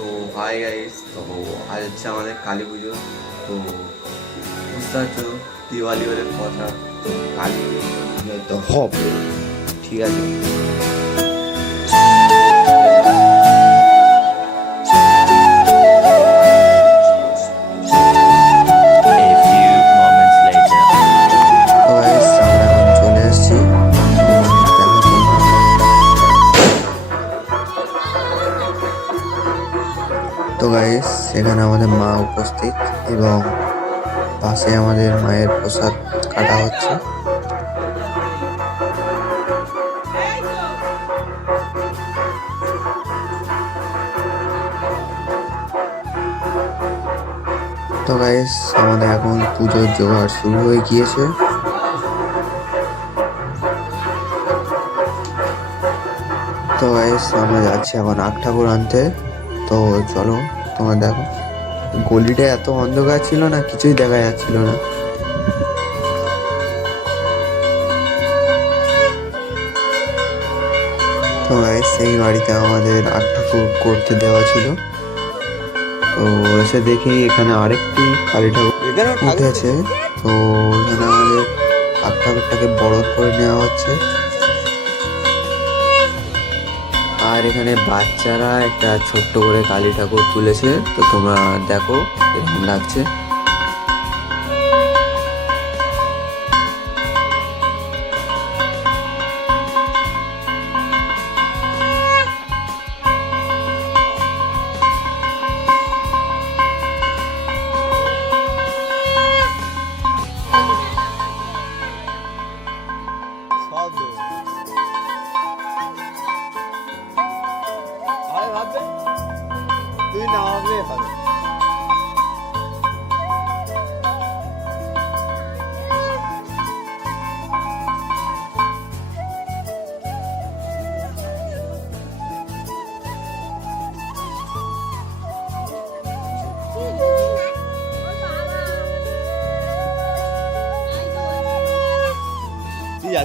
তো hi guys, তো আজ হচ্ছে আমাদের কালী পুজো। তো বুঝতে পারছো দিওয়ালি বলে কথা, তো কালী পুজো তো হবে, ঠিক আছে। তো গাইস এখানে আমাদের মা উপস্থিত এবং পাশে আমাদের মায়ের প্রসাদ কাটা হচ্ছে। তো গাইস আমাদের এখন পুজোর জোগাড় শুরু হয়ে গিয়েছে। তো গাইস আমরা যাচ্ছি এখন আখ ঠাকুর আনতে। তো চলো তোমরা দেখো, গলিটা এত অন্ধকার ছিল না, কিছুই দেখা যাচ্ছিল না। তো গাইস সেই বাড়িতে আমাদের আখ ঠাকুর করতে দেওয়া ছিল। তো এসে দেখি এখানে আরেকটি কালী ঠাকুর উঠেছে। তো এখানে আমাদের আখ ঠাকুরটাকে বরণ করে নেওয়া হচ্ছে। আর এখানে বাচ্চারা একটা ছোট্ট করে কালী ঠাকুর তুলেছে। তো তোমরা দেখো এরকম লাগছে। তুই না হবে হবে।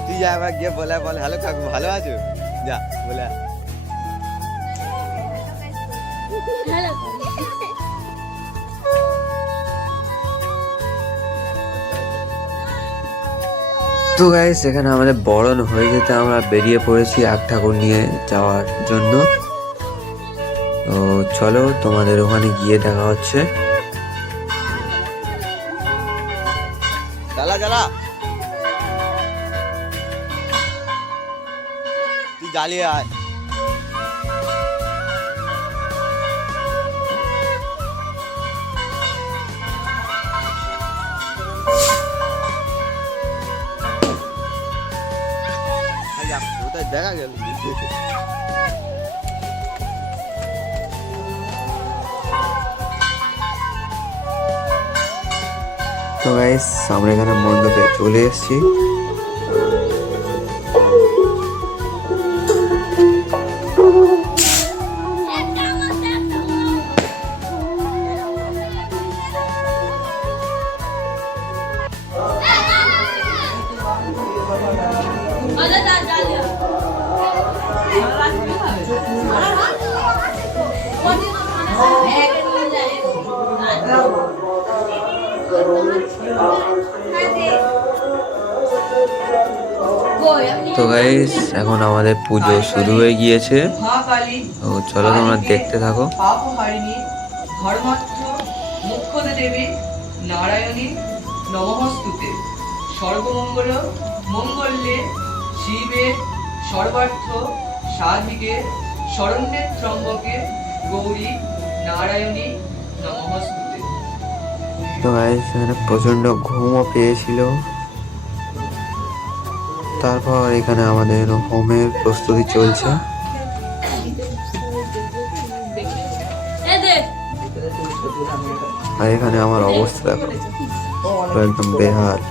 তুই যা এবার গিয়ে বলে বল হ্যালো কাকু ভালো আছো, যা বলে। তো গাইস এখানে আমাদের বরণ হয়ে যেতে আমরা বেরিয়ে পড়েছি আখ ঠাকুর নিয়ে যাওয়ার জন্য। তো চলো তোমাদের ওখানে গিয়ে দেখা হচ্ছে। জ্বালা জ্বালা তুই জ্বালিয়ে আয়। দেখা গেল তো গাইস আমরা এখানে মণ্ডপে চলে এসেছি। তো গাইস এখন আমাদের পুজো শুরু হয়ে গিয়েছে। তো চলো তোমরা দেখতে থাকো। দেবী নারায়ণী নমস্তুতে, সর্বমঙ্গল মঙ্গলে শিবে সর্বার্থ সাধিকে, শরণ্যে ত্র্যম্বকে গৌরী নারায়ণী নমস্তুতে। তো গাইস এখানে প্রচন্ড ঘুমও পেয়েছিল। তারপর এখানে আমাদের হোমের প্রস্তুতি চলছে। আর এখানে আমার অবস্থা দেখো, একদম বেহাল।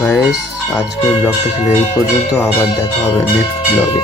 গাইস, আজকের ব্লগটা ছিল এই পর্যন্ত, আবার দেখা হবে নেক্সট ব্লগে।